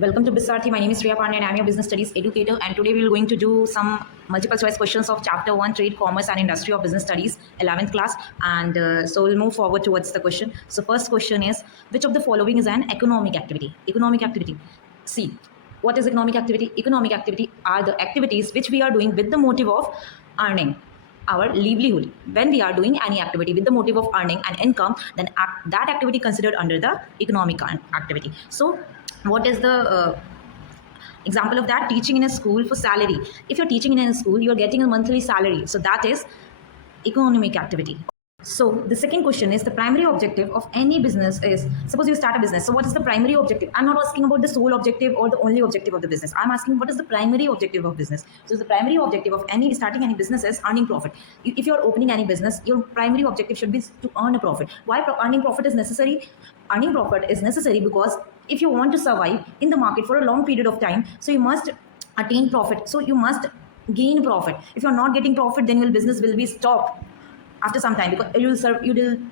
Welcome to Bisarthi. My name is Chap and I am your business studies educator. And today we are going to do some multiple choice questions of chapter 1, Trade, Commerce and Industry of Business Studies, 11th class. And so we'll move forward towards the question. So first question is, which of the following is an economic activity? Economic activity. See, what is economic activity? Economic activity are the activities which we are doing with the motive of earning our livelihood. When we are doing any activity with the motive of earning an income, then that activity considered under the economic activity. So what is the example of that? Teaching in a school for salary. If you're teaching in a school, you're getting a monthly salary, so that is economic activity. So the second question is, the primary objective of any business is, suppose you start a business. So what is the primary objective? I'm not asking about the sole objective or the only objective of the business. I'm asking what is the primary objective of business. So the primary objective of starting any business is earning profit. If you're opening any business, your primary objective should be to earn a profit. Why earning profit is necessary? Earning profit is necessary because if you want to survive in the market for a long period of time, so you must attain profit. So you must gain profit. If you're not getting profit, then your business will be stopped after some time, because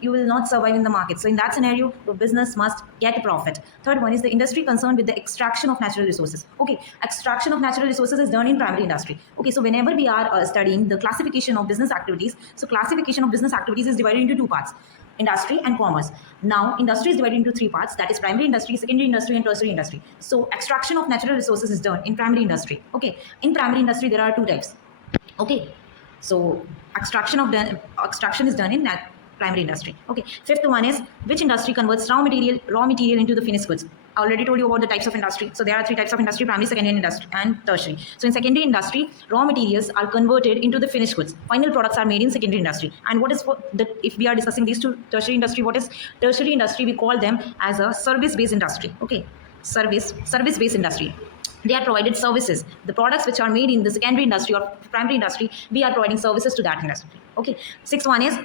you will not survive in the market. So in that scenario, the business must get profit. Third one is the industry concerned with the extraction of natural resources. Okay, extraction of natural resources is done in primary industry. Okay, so whenever we are studying the classification of business activities, so classification of business activities is divided into two parts: industry and commerce. Now industry is divided into three parts, that is primary industry, secondary industry and tertiary industry. So extraction of natural resources is done in primary industry. Okay, in primary industry there are two types. Okay, so extraction is done in that primary industry. Okay, fifth one is, which industry converts raw material into the finished goods? I already told you about the types of industry. So there are three types of industry: primary, secondary industry and tertiary. So in secondary industry, raw materials are converted into the finished goods. Final products are made in secondary industry. And what is if we are discussing these two, tertiary industry, what is tertiary industry? We call them as a service based industry. Okay, service based industry. They are provided services. The products which are made in the secondary industry or primary industry, we are providing services to that industry. Okay, sixth one is,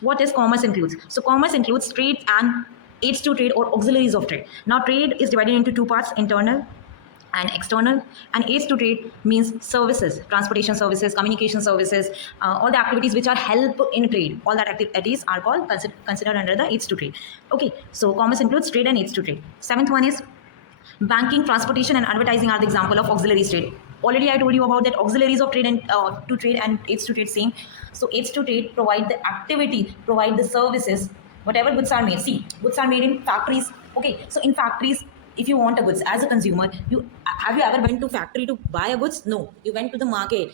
what is commerce includes? So commerce includes trade and aids to trade or auxiliaries of trade. Now trade is divided into two parts: internal and external. And aids to trade means services, transportation services, communication services, all the activities which are help in trade, all that activities are called considered under the aids to trade. Okay, so commerce includes trade and aids to trade. Seventh one is, banking, transportation and advertising are the example of auxiliary trade. Already I told you about that auxiliaries of trade and to trade and aids to trade same. So aids to trade provide the activity, provide the services, whatever goods are made. See, goods are made in factories. Okay, so in factories, if you want a goods as a consumer, have you ever went to factory to buy a goods? No, you went to the market.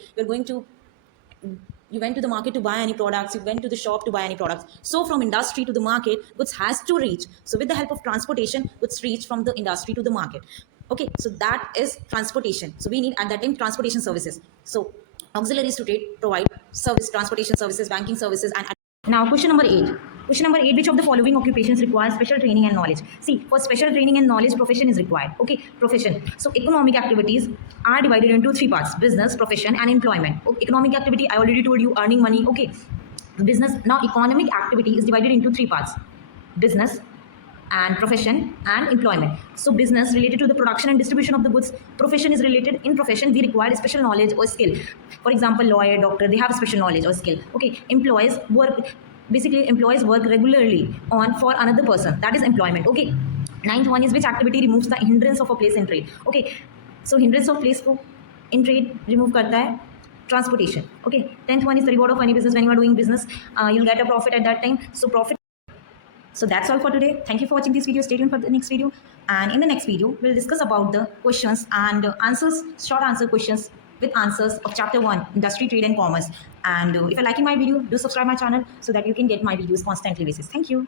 You went to the market to buy any products, you went to the shop to buy any products. So from industry to the market, goods has to reach. So with the help of transportation, goods reach from the industry to the market. Okay, so that is transportation. So we need at that time transportation services. So auxiliaries to trade provide service, transportation services, banking services. And now question number 8. Question number 8, which of the following occupations requires special training and knowledge? See, for special training and knowledge, profession is required. Okay, profession. So economic activities are divided into three parts: business, profession and employment. Okay, economic activity, I already told you, earning money. Okay, business. Now economic activity is divided into three parts: business and profession and employment. So business related to the production and distribution of the goods. Profession is related, in profession we require special knowledge or skill. For example, lawyer, doctor, they have special knowledge or skill. Okay, employees work regularly on for another person, that is employment. Okay, ninth one is, which activity removes the hindrance of a place in trade? Okay, so hindrance of place को in trade remove करता है transportation. Okay, 10th one is, the reward of any business. When you are doing business, you'll get a profit at that time. So profit. So that's all for today. Thank you for watching this video. Stay tuned for the next video. And in the next video, we'll discuss about the questions and answers, short answer questions with answers of chapter 1, industry, trade and commerce. And if you're liking my video, do subscribe my channel so that you can get my videos constantly basis. Thank you.